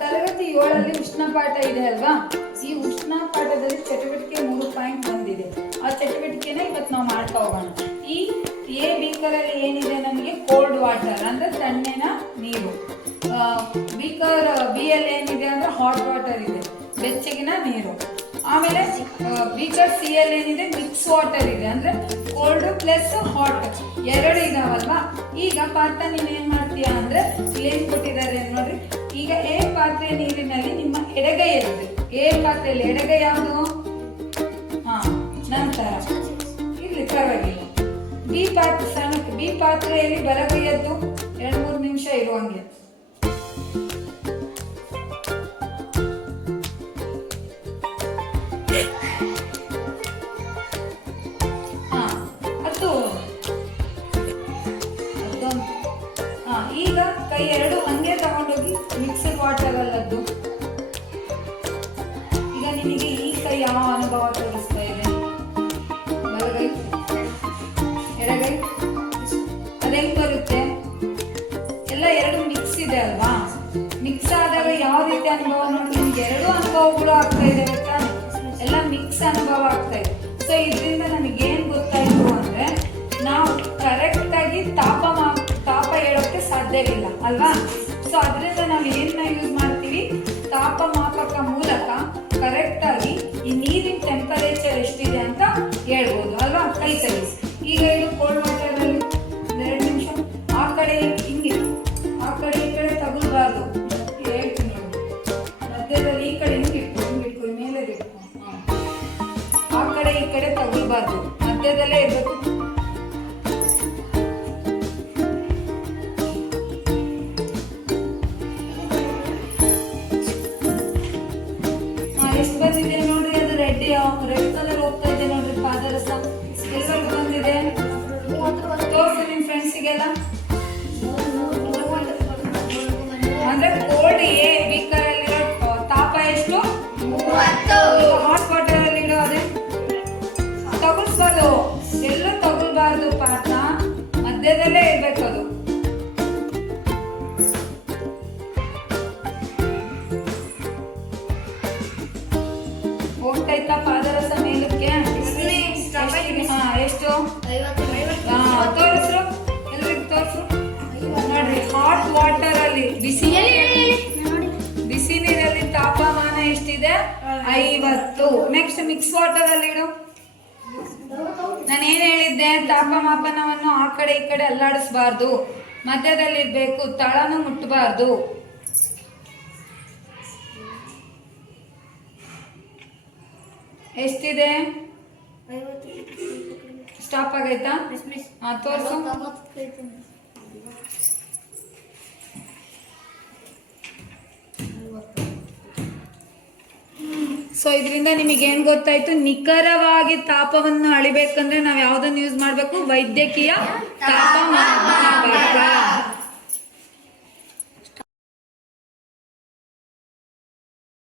ತರಗತಿ 7ರಲ್ಲಿ ಉಷ್ಣ ಪಾಠ ಇದೆ ಅಲ್ವಾ? ಈ ಉಷ್ಣ ಪಾಠದಲ್ಲಿ ಚಟುವಟಿಕೆ 3.1 ಇದೆ. ಆ ಚಟುವಟಿಕೆನ ಇವತ್ತು ನಾವು ಮಾಡ್ತಾ ಹೋಗೋಣ. ಈ ಎ ಬೀಕರಲ್ಲಿ ಏನಿದೆ ನಮಗೆ ಕೋಲ್ಡ್ ವಾಟರ್ ಅಂದ್ರೆ ತಣ್ಣನೆ ನೀರು. ಬೀಕರ್ ಬಿ ಅಲ್ಲಿ ಏನಿದೆ ಅಂದ್ರೆ ಹಾಟ್ ವಾಟರ್ ಇದೆ, ಬೆಚ್ಚಗಿನ ನೀರು. ಆಮೇಲೆ ಬೀಕರ್ ಸಿ ಅಲ್ಲಿ ಏನಿದೆ ಮಿಕ್ಸ್ ವಾಟರ್ ಇದೆ ಅಂದ್ರೆ ಕೋಲ್ಡ್ ಪ್ಲಸ್ ಹಾಟ್ ಎರಡು ಇದಾವಲ್ವಾ. ಈಗ ಪಾತ್ರ ನೀನೇನ್ ಮಾಡ್ತೀಯ ಅಂದ್ರೆ ಏನ್ ಕೊಟ್ಟಿದ್ದಾರೆ ನೋಡ್ರಿ. ಈಗ ಎ ಪಾತ್ರೆ ನೀರಿನಲ್ಲಿ ನಿಮ್ಮ ಎಡಗೈ ಇರುತ್ತೆ. ಎ ಪಾತ್ರೆಯಲ್ಲಿ ಎಡಗೈ ಯಾವುದು? ನಂತರ ಇಲ್ಲಿ ಪರವಾಗಿಲ್ಲ. ಬಿ ಪಾತ್ರೆ ಸಣ್ಣಕ್ಕೆ ಬಿ ಪಾತ್ರೆಯಲ್ಲಿ ಬಲಗೈಯದ್ದು 2-3 ನಿಮಿಷ ಇರುವಂಗೆ. ಈಗ ಕೈ ಎರಡು ಹಂಗೆ ತಗೊಂಡೋಗಿ ಮಿಕ್ಸರ್ ವಾಟರ್ ಅಲ್ಲದ್ದು. ಈಗ ನಿನಗೆ ಈ ಕೈ ಯಾವ ಅನುಭವ ತೋರಿಸ್ತಾ ಇದೆ? ಬಲಗೈ ಎಡಗೈ ಅದೇ ಬರುತ್ತೆ. ಎಲ್ಲ ಎರಡು ಮಿಕ್ಸ್ ಇದೆ ಅಲ್ವಾ? ಮಿಕ್ಸ್ ಆದಾಗ ಯಾವ ರೀತಿ ಅನುಭವ ನೋಡಿ, ನಿಮ್ಗೆ ಎರಡು ಅನುಭವಗಳು ಆಗ್ತಾ ಇದೆ ಗೊತ್ತಾ? ಎಲ್ಲ ಮಿಕ್ಸ್ ಅನುಭವ ಆಗ್ತಾ ಇದೆ. ಸೊ ಇದರಿಂದ ನಮಗೇನ್ ಗೊತ್ತಾಯ್ತು ಅಂದ್ರೆ ನಾವು ಕರೆಕ್ಟ್ ಆಗಿ ತಾಪ ಹೇಳೋಕೆ ಸಾಧ್ಯವಿಲ್ಲ ಅಲ್ವಾ? ಸೊ ಅದರಿಂದ ನಾವು ಏನ್ನ ಯೂಸ್ ಮಾಡ್ತೀವಿ? ತಾಪಮಾಪಕ ಮೂಲಕ ಕರೆಕ್ಟ್ ಆಗಿ ಈ ನೀರಿನ ಟೆಂಪರೇಚರ್ ಎಷ್ಟಿದೆ ಅಂತ ಹೇಳ್ಬೋದು ಅಲ್ವಾ? ಕೈ ಸರಿ. ಈಗ ಇದು ಕೋಲ್ಡ್ ವಾಟರ್ ಅಲ್ಲಿ 2 ನಿಮಿಷ ಆ ಕಡೆ ಹಿಂಗೆ ಆ ಕಡೆ ಈ ಕಡೆ ತಗೊಳ್ಬಾರ್ದು. ಹೇಳ್ತೀನಿ ನೋಡಿ, ಮಧ್ಯದಲ್ಲಿ ಈ ಕಡೆ ಹಿಂಗೆ ಇಟ್ಕೊ ಮೇಲೆ ಇಟ್ಕೊ. ಆ ಕಡೆ ಈ ಕಡೆ ತಗೊಳ್ಬಾರ್ದು, ಮಧ್ಯದಲ್ಲೇ ಇರ್ಬೇಕು. ಎಷ್ಟು ಬಂದಿದೆ ನೋಡ್ರಿ, ಅದು ರೆಡ್ ಕಲರ್ ಹೋಗ್ತಾ ಇದೆ ನೋಡ್ರಿ. ಪಾದರಸ ಎಲ್ಲರಿಗೂ ಬಂದಿದೆ. ತೋರಿಸಿ ನಿಮ್ ಫ್ರೆಂಡ್ಸಿಗೆಲ್ಲ. ಅಂದ್ರೆ ಕೋಲ್ಡ್ ಎ ಬೀಕರ್ ಅಲ್ಲಿ ತಾಪ ಎಷ್ಟು? 30. ಹಾಟ್ ವಾಟರ್ ಅಲ್ಲಿ ಇಡೋ ಅದೇ ತಗೊಳ್ಬಾರ್ದು, ಎಲ್ಲೂ ತಗೊಳ್ಬಾರ್ದು. ಪಾತ್ರ ಮಧ್ಯದಲ್ಲೇ ಇರ್ಬೇಕು ಅದು. ಹೋಗ್ತಾಯ್ತಾ ಪಾದರಸ ಮೇಲಕ್ಕೆ? ಎಷ್ಟು? ತೋರಿಸ್ರು, ಎಲ್ರಿಗೂ ತೋರಿಸ್ರು ನೋಡ್ರಿ. ಹಾಟ್ ವಾಟರ್ ಅಲ್ಲಿ ಬಿಸಿ ನೀರಲ್ಲಿ ತಾಪಮಾನ ಎಷ್ಟಿದೆ? 50. ನೆಕ್ಸ್ಟ್ ಮಿಕ್ಸ್ ವಾಟರ್ ಅಲ್ಲಿ ಇಡು. ನಾನು ಏನ್ ಹೇಳಿದ್ದೆ? ತಾಪಮಾಪನವನ್ನು ಆ ಕಡೆ ಈ ಕಡೆ ಅಲ್ಲಾಡಿಸಬಾರ್ದು, ಮಧ್ಯದಲ್ಲಿ ಇರ್ಬೇಕು, ತಳನು ಮುಟ್ಟಬಾರ್ದು. ಎಷ್ಟಿದೆ? ಸ್ಟಾಪ್ ಆಗೈತಾ? ತೋರಿಸು. ಸೊ ಇದರಿಂದ ನಿಮಗೆ ಏನ್ ಗೊತ್ತಾಯ್ತು? ನಿಖರವಾಗಿ ತಾಪವನ್ನು ಅಳಿಬೇಕಂದ್ರೆ ನಾವ್ ಯಾವ್ದನ್ನ ಯೂಸ್ ಮಾಡ್ಬೇಕು? ವೈದ್ಯಕೀಯ ತಾಪಮಾಪಕ.